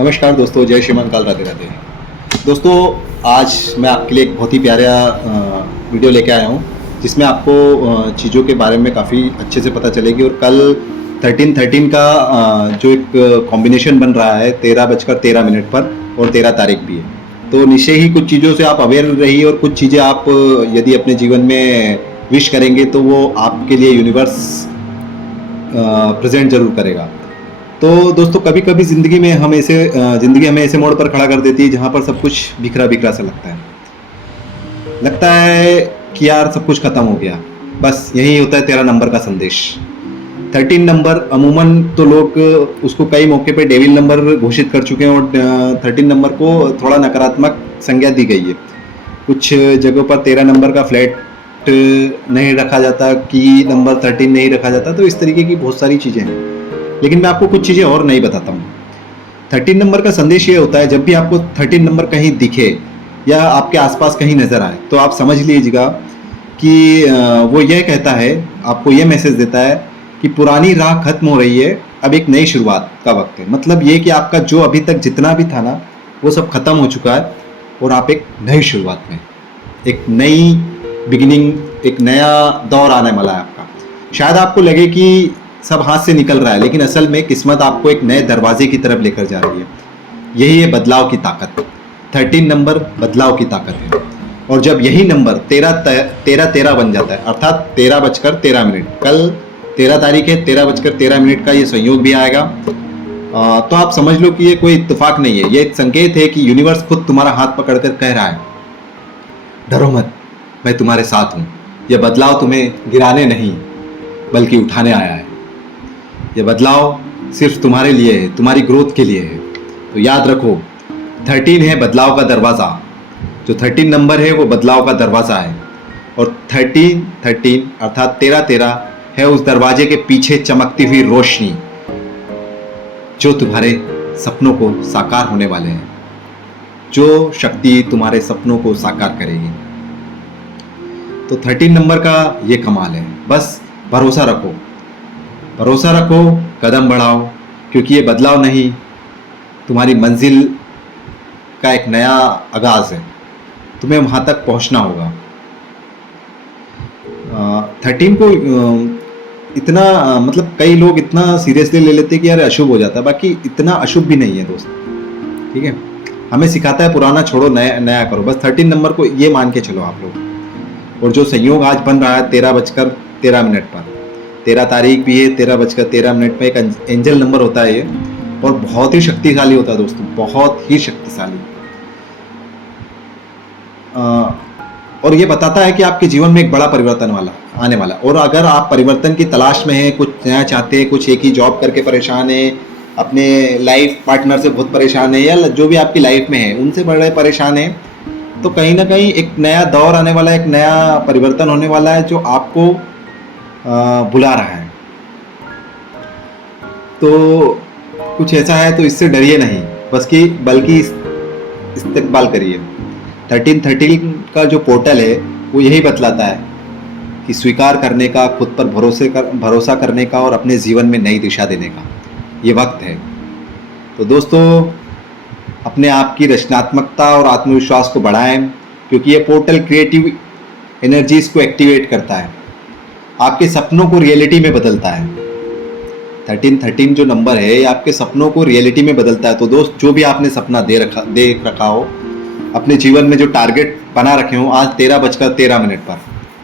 नमस्कार दोस्तों, जय श्रीमान काल राधे राधे। दोस्तों, आज मैं आपके लिए एक बहुत ही प्यारा वीडियो लेके आया हूँ जिसमें आपको चीज़ों के बारे में काफ़ी अच्छे से पता चलेगी। और कल 13-13 का जो एक कॉम्बिनेशन बन रहा है 13:13 पर और 13 तारीख भी है, तो निश्चय ही कुछ चीज़ों से आप अवेयर रहिए और कुछ चीज़ें आप यदि अपने जीवन में विश करेंगे तो वो आपके लिए यूनिवर्स प्रेजेंट जरूर करेगा। तो दोस्तों, कभी कभी ज़िंदगी हमें ऐसे मोड़ पर खड़ा कर देती है जहाँ पर सब कुछ बिखरा बिखरा सा लगता है कि यार सब कुछ ख़त्म हो गया। बस यही होता है 13 नंबर का संदेश। 13 नंबर अमूमन तो लोग उसको कई मौके पे डेविल नंबर घोषित कर चुके हैं और 13 नंबर को थोड़ा नकारात्मक संज्ञा दी गई है। कुछ जगहों पर 13 नंबर का फ्लैट नहीं रखा जाता, की नंबर 13 नहीं रखा जाता, तो इस तरीके की बहुत सारी चीज़ें हैं। लेकिन मैं आपको कुछ चीज़ें और नहीं बताता हूँ। 13 नंबर का संदेश ये होता है, जब भी आपको 13 नंबर कहीं दिखे या आपके आसपास कहीं नज़र आए तो आप समझ लीजिएगा कि वो ये कहता है, आपको ये मैसेज देता है कि पुरानी राह खत्म हो रही है, अब एक नई शुरुआत का वक्त है। मतलब ये कि आपका जो अभी तक जितना भी था ना, वो सब खत्म हो चुका है और आप एक नई शुरुआत में, एक नई बिगिनिंग, एक नया दौर आने वाला है आपका। शायद आपको लगे कि सब हाथ से निकल रहा है, लेकिन असल में किस्मत आपको एक नए दरवाजे की तरफ लेकर जा रही है। यही है बदलाव की ताकत। 13 नंबर बदलाव की ताकत है। और जब यही नंबर 13-13 बन जाता है, अर्थात 13:13, कल 13 तारीख है, 13:13 का ये संयोग भी आएगा, तो आप समझ लो कि ये कोई इत्तेफाक नहीं है। ये एक संकेत है कि यूनिवर्स खुद तुम्हारा हाथ पकड़कर कह रहा है, डरो मत, मैं तुम्हारे साथ हूँ। यह बदलाव तुम्हें गिराने नहीं बल्कि उठाने आया है। यह बदलाव सिर्फ तुम्हारे लिए है, तुम्हारी ग्रोथ के लिए है। तो याद रखो, 13 है बदलाव का दरवाज़ा। जो 13 नंबर है वो बदलाव का दरवाज़ा है। और 13-13 अर्थात 13-13 है उस दरवाजे के पीछे चमकती हुई रोशनी जो तुम्हारे सपनों को साकार होने वाले हैं, जो शक्ति तुम्हारे सपनों को साकार करेगी। तो 13 नंबर का ये कमाल है। बस भरोसा रखो, भरोसा रखो, कदम बढ़ाओ, क्योंकि ये बदलाव नहीं, तुम्हारी मंजिल का एक नया आगाज़ है। तुम्हें वहाँ तक पहुँचना होगा। 13 को इतना मतलब कई लोग इतना सीरियसली ले लेते हैं कि यार अशुभ हो जाता है, बाकी इतना अशुभ भी नहीं है दोस्त। ठीक है, हमें सिखाता है पुराना छोड़ो, नया नया करो। बस 13 नंबर को ये मान के चलो आप लोग। और जो संयोग आज बन रहा है 13:13 पर, 13 तारीख भी है, 13:13 में एक एंजल नंबर होता है ये, और बहुत ही शक्तिशाली होता है दोस्तों, बहुत ही शक्तिशाली। और ये बताता है कि आपके जीवन में एक बड़ा परिवर्तन आने वाला। और अगर आप परिवर्तन की तलाश में हैं, कुछ नया चाहते हैं, कुछ एक ही जॉब करके परेशान हैं, अपने लाइफ पार्टनर से बहुत परेशान है, या जो भी आपकी लाइफ में है उनसे बड़े परेशान हैं, तो कहीं ना कहीं एक नया दौर आने वाला है, एक नया परिवर्तन होने वाला है जो आपको बुला रहा है। तो कुछ ऐसा है, तो इससे डरिए नहीं, बल्कि इस्तेकबाल करिए। 13-13 का जो पोर्टल है वो यही बतलाता है कि स्वीकार करने का, खुद पर भरोसा करने का और अपने जीवन में नई दिशा देने का ये वक्त है। तो दोस्तों, अपने आप की रचनात्मकता और आत्मविश्वास को बढ़ाएं, क्योंकि ये पोर्टल क्रिएटिव एनर्जीज़ को एक्टिवेट करता है, आपके सपनों को रियलिटी में बदलता है। 13-13 जो नंबर है ये आपके सपनों को रियलिटी में बदलता है। तो दोस्त, जो भी आपने सपना देख रखा हो, अपने जीवन में जो टारगेट बना रखे हो, आज 13:13 पर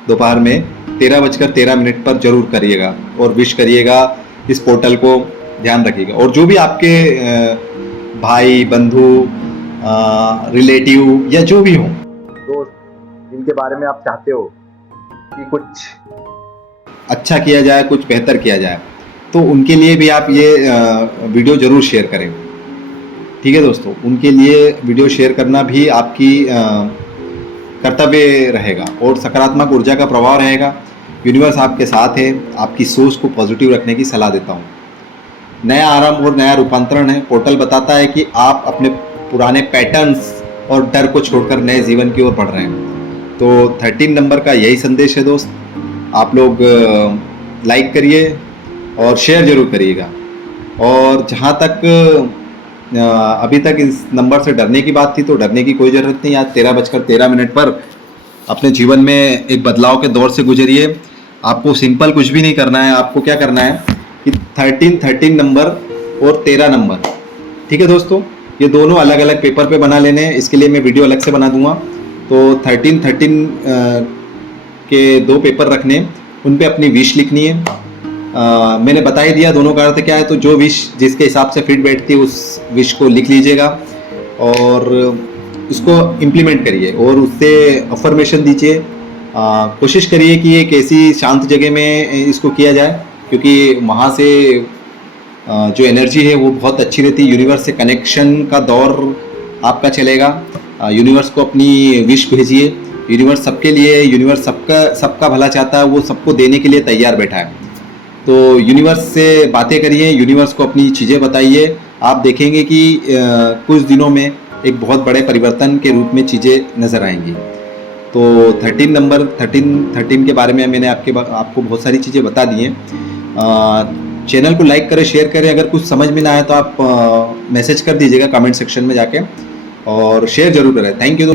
दोपहर में 13:13 पर जरूर करिएगा और विश करिएगा। इस पोर्टल को ध्यान रखिएगा। और जो भी आपके भाई, बंधु, रिलेटिव या जो भी हो दोस्त, जिनके बारे में आप चाहते हो कि कुछ अच्छा किया जाए, कुछ बेहतर किया जाए, तो उनके लिए भी आप ये वीडियो ज़रूर शेयर करें। ठीक है दोस्तों, उनके लिए वीडियो शेयर करना भी आपकी कर्तव्य रहेगा और सकारात्मक ऊर्जा का प्रभाव रहेगा। यूनिवर्स आपके साथ है। आपकी सोच को पॉजिटिव रखने की सलाह देता हूँ। नया आरंभ और नया रूपांतरण है। पोर्टल बताता है कि आप अपने पुराने पैटर्न्स और डर को छोड़कर नए जीवन की ओर बढ़ रहे हैं। तो 13 नंबर का यही संदेश है दोस्त। आप लोग लाइक करिए और शेयर जरूर करिएगा। और जहाँ तक अभी तक इस नंबर से डरने की बात थी, तो डरने की कोई ज़रूरत नहीं। आज 13:13 पर अपने जीवन में एक बदलाव के दौर से गुजरिए। आपको सिंपल कुछ भी नहीं करना है। आपको क्या करना है कि 13 नंबर और 13 नंबर, ठीक है दोस्तों, ये दोनों अलग अलग पेपर पे बना लेने हैं। इसके लिए मैं वीडियो अलग से बना दूंगा। तो 13 के 2 पेपर रखने, उन पे अपनी विश लिखनी है। मैंने बता ही दिया दोनों का अर्थ क्या है, तो जो विश जिसके हिसाब से फिट बैठती है उस विश को लिख लीजिएगा और उसको इम्प्लीमेंट करिए और उससे अफर्मेशन दीजिए। कोशिश करिए कि एक ऐसी शांत जगह में इसको किया जाए, क्योंकि वहाँ से जो एनर्जी है वो बहुत अच्छी रहती है। यूनिवर्स से कनेक्शन का दौर आपका चलेगा। यूनिवर्स को अपनी विश भेजिए। यूनिवर्स सबके लिए, यूनिवर्स सबका भला चाहता है, वो सबको देने के लिए तैयार बैठा है। तो यूनिवर्स से बातें करिए, यूनिवर्स को अपनी चीज़ें बताइए। आप देखेंगे कि कुछ दिनों में एक बहुत बड़े परिवर्तन के रूप में चीज़ें नज़र आएंगी। तो 13 नंबर 13 के बारे में मैंने आपको बहुत सारी चीज़ें बता दी हैं। चैनल को लाइक करें, शेयर करें। अगर कुछ समझ में ना आए तो आप मैसेज कर दीजिएगा कमेंट सेक्शन में जाके, और शेयर जरूर करें। Thank you.